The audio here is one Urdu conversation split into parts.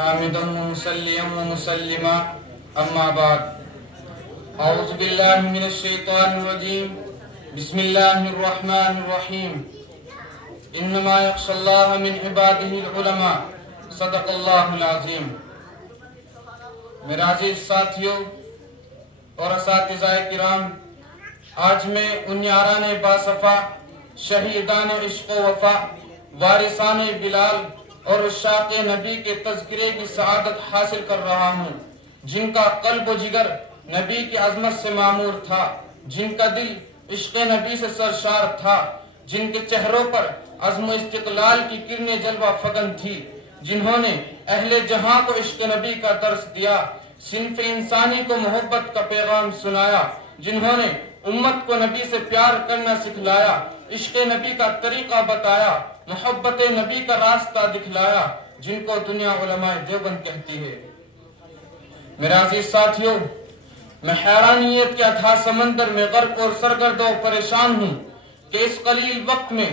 حامدا ومصليا ومسلما أما بعد أعوذ بالله من الشيطان الرجيم بسم الله الرحمن الرحيم إنما يخشى الله من عباده العلماء صدق اللہ العظیم۔ میرے عزیز ساتھیوں اور اساتذہ کرام، آج میں ان یاران باصفا، شہیدان عشق و وفا، وارثان بلال اور عشاق نبی کے تذکرے کی سعادت حاصل کر رہا ہوں، جن کا قلب و جگر نبی کی عظمت سے معمور تھا، جن کا دل عشق نبی سے سرشار تھا، جن کے چہروں پر عزم و استقلال کی کرنیں جلوہ فگن تھی، جنہوں نے اہل جہاں کو عشق نبی کا درس دیا، صنف انسانی کو محبت کا پیغام سنایا، جنہوں نے امت کو نبی سے پیار کرنا سکھلایا، عشق نبی کا طریقہ بتایا، محبت نبی کا راستہ دکھلایا، جن کو دنیا علماء دیوبند کہتی ہے۔ میرے عزیز ساتھیوں، میں حیرانیت کے اتھاہ سمندر میں غرق اور سرگرد و پریشان ہوں کہ اس قلیل وقت میں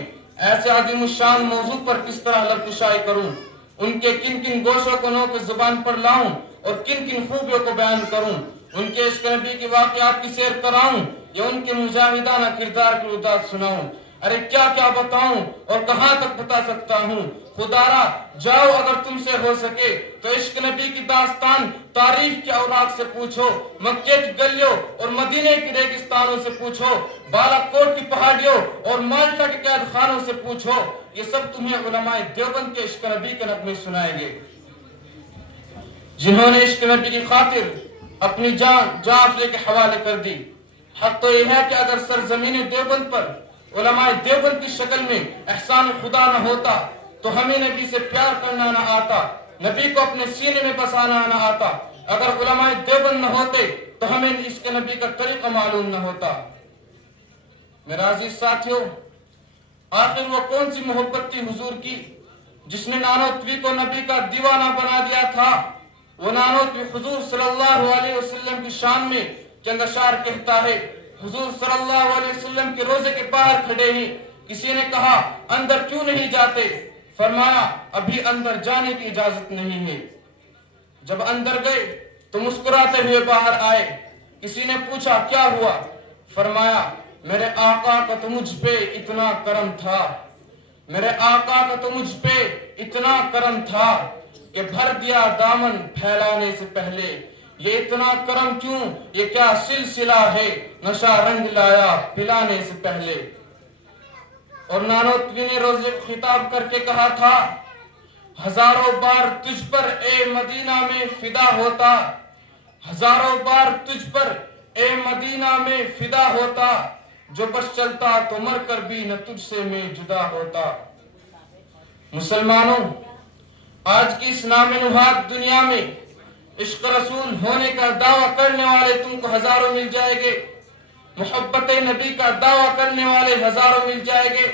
ایسے عظیم الشان موضوع پر کس طرح لب کشائی کروں، ان کے کن کن گوشوں کو نو کے زبان پر لاؤں اور کن کن خوبیوں کو بیان کروں، ان کے عشق نبی کی واقعات کی سیر کراؤں یا ان کے مجاہدانہ کردار کی رداد سناؤں۔ ارے کیا کیا بتاؤں اور کہاں تک بتا سکتا ہوں۔ خدارا جاؤ اگر تم سے ہو سکے تو عشق نبی کی داستان تاریخ کے اوراق سے پوچھو، مکے کی گلیوں اور مدینے کی ریگستانوں سے پوچھو، بالا کوٹ کی پہاڑیوں اور مالٹا کے قید خانوں سے پوچھو، یہ سب تمہیں علماء دیوبند کے عشق نبی کے نغمے سنائیں گے، جنہوں نے عشق نبی کی خاطر اپنی جان افزے کے حوالے کر دی۔ حق تو یہ ہے کہ اگر سرزمین دیوبند پر علماء دیوبند کی شکل میں احسان خدا نہ ہوتا تو ہمیں نبی سے پیار کرنا نہ آتا، نبی کو اپنے سینے میں بسانا نہ آتا، اگر علماء دیوبند نہ ہوتے تو ہمیں عشق نبی کا طریقہ معلوم نہ ہوتا۔ میرا عزیز ساتھیوں، آخر وہ کون سی محبت تھی حضور کی جس نے نانوتوی کو نبی کا دیوانہ بنا دیا تھا؟ وہ نانوتوی حضور صلی اللہ علیہ وسلم کی شان میں چند اشعار کہتا ہے۔ حضور صلی اللہ علیہ وسلم کے روزے کے باہر کھڑے ہی کسی نے کہا اندر کیوں نہیں جاتے؟ فرمایا ابھی اندر جانے کی اجازت نہیں ہے۔ جب اندر گئے تو مسکراتے ہوئے باہر آئے۔ کسی نے پوچھا کیا ہوا؟ فرمایا میرے آقا کا تو مجھ پہ اتنا کرم تھا، میرے آقا کا تو مجھ پہ اتنا کرم تھا کہ بھر دیا دامن پھیلانے سے پہلے۔ یہ اتنا کرم کیوں، یہ کیا سلسلہ ہے، نشہ رنگ لایا پلانے سے پہلے۔ اور نانوتوی نے روزے خطاب کر کے کہا تھا ہزاروں بار تجھ پر اے مدینہ میں فدا ہوتا، ہزاروں بار تجھ پر اے مدینہ میں فدا ہوتا، جو بس چلتا تو مر کر بھی نہ تجھ سے میں جدا ہوتا۔ مسلمانوں، آج کی اس نام نہاد دنیا میں عشق رسول ہونے کا دعویٰ کرنے والے تم کو ہزاروں مل جائے گے، محبت نبی کا دعویٰ کرنے والے ہزاروں مل جائے گے،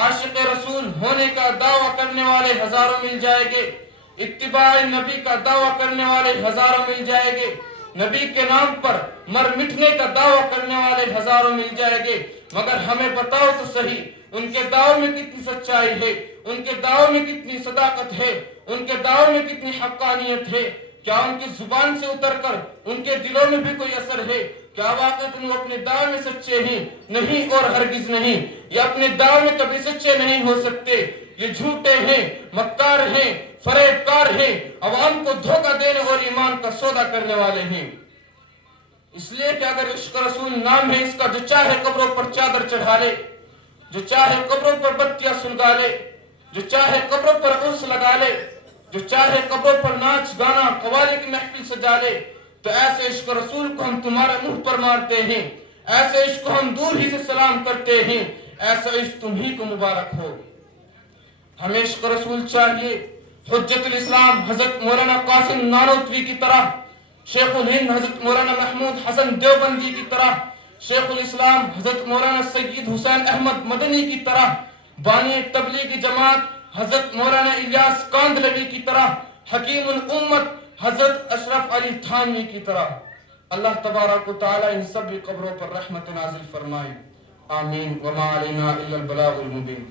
عاشق رسول ہونے کا دعویٰ کرنے والے ہزاروں مل جائے گے، اتباع نبی کا دعویٰ کرنے والے ہزاروں مل جائے گے، نبی کے نام پر مر مٹنے کا دعویٰ کرنے والے ہزاروں مل جائے گے، مگر ہمیں بتاؤ تو صحیح ان کے دعووں میں کتنی سچائی ہے، ان کے دعووں میں کتنی صداقت ہے، ان کے دعووں میں کتنی حقانیت ہے؟ کیا ان کی زبان سے اتر کر ان کے دلوں میں بھی کوئی اثر ہے؟ کیا واقعی وہ اپنے دعوے میں سچے ہیں؟ نہیں اور ہرگز نہیں، یہ اپنے دعوے میں کبھی سچے نہیں ہو سکتے، یہ جھوٹے ہیں، مکار ہیں، فریب کار ہیں، عوام کو دھوکہ دینے اور ایمان کا سودا کرنے والے ہیں۔ اس لیے کہ اگر عشق رسول نام ہے اس کا، جو چاہے قبروں پر چادر چڑھا لے، جو چاہے قبروں پر بتیاں سلگا لے، جو چاہے قبروں پر عرس لگا لے، جو چاہے قبروں پر ناچ گانا قوالی کی محفل سجا لے، تو ایسے عشق رسول کو ہم تمہارے منہ پر مارتے ہیں، ایسے عشق کو ہم دور ہی سے سلام کرتے ہیں، ایسا عشق تم ہی کو مبارک ہو۔ ہمیں عشق رسول چاہیے حجت الاسلام حضرت مولانا قاسم نانوتوی کی طرح، شیخ الہند حضرت مولانا محمود حسن دیوبندی کی طرح، شیخ الاسلام حضرت مولانا سید حسین احمد مدنی کی طرح، بانی تبلیغی جماعت حضرت مولانا الیاس کاندلوی کی طرح، حکیم الامت حضرت اشرف علی تھانوی کی طرح۔ اللہ تبارک و تعالی ان سب قبروں پر رحمت نازل فرمائے، آمین۔ وما علینا الا البلاغ المبین۔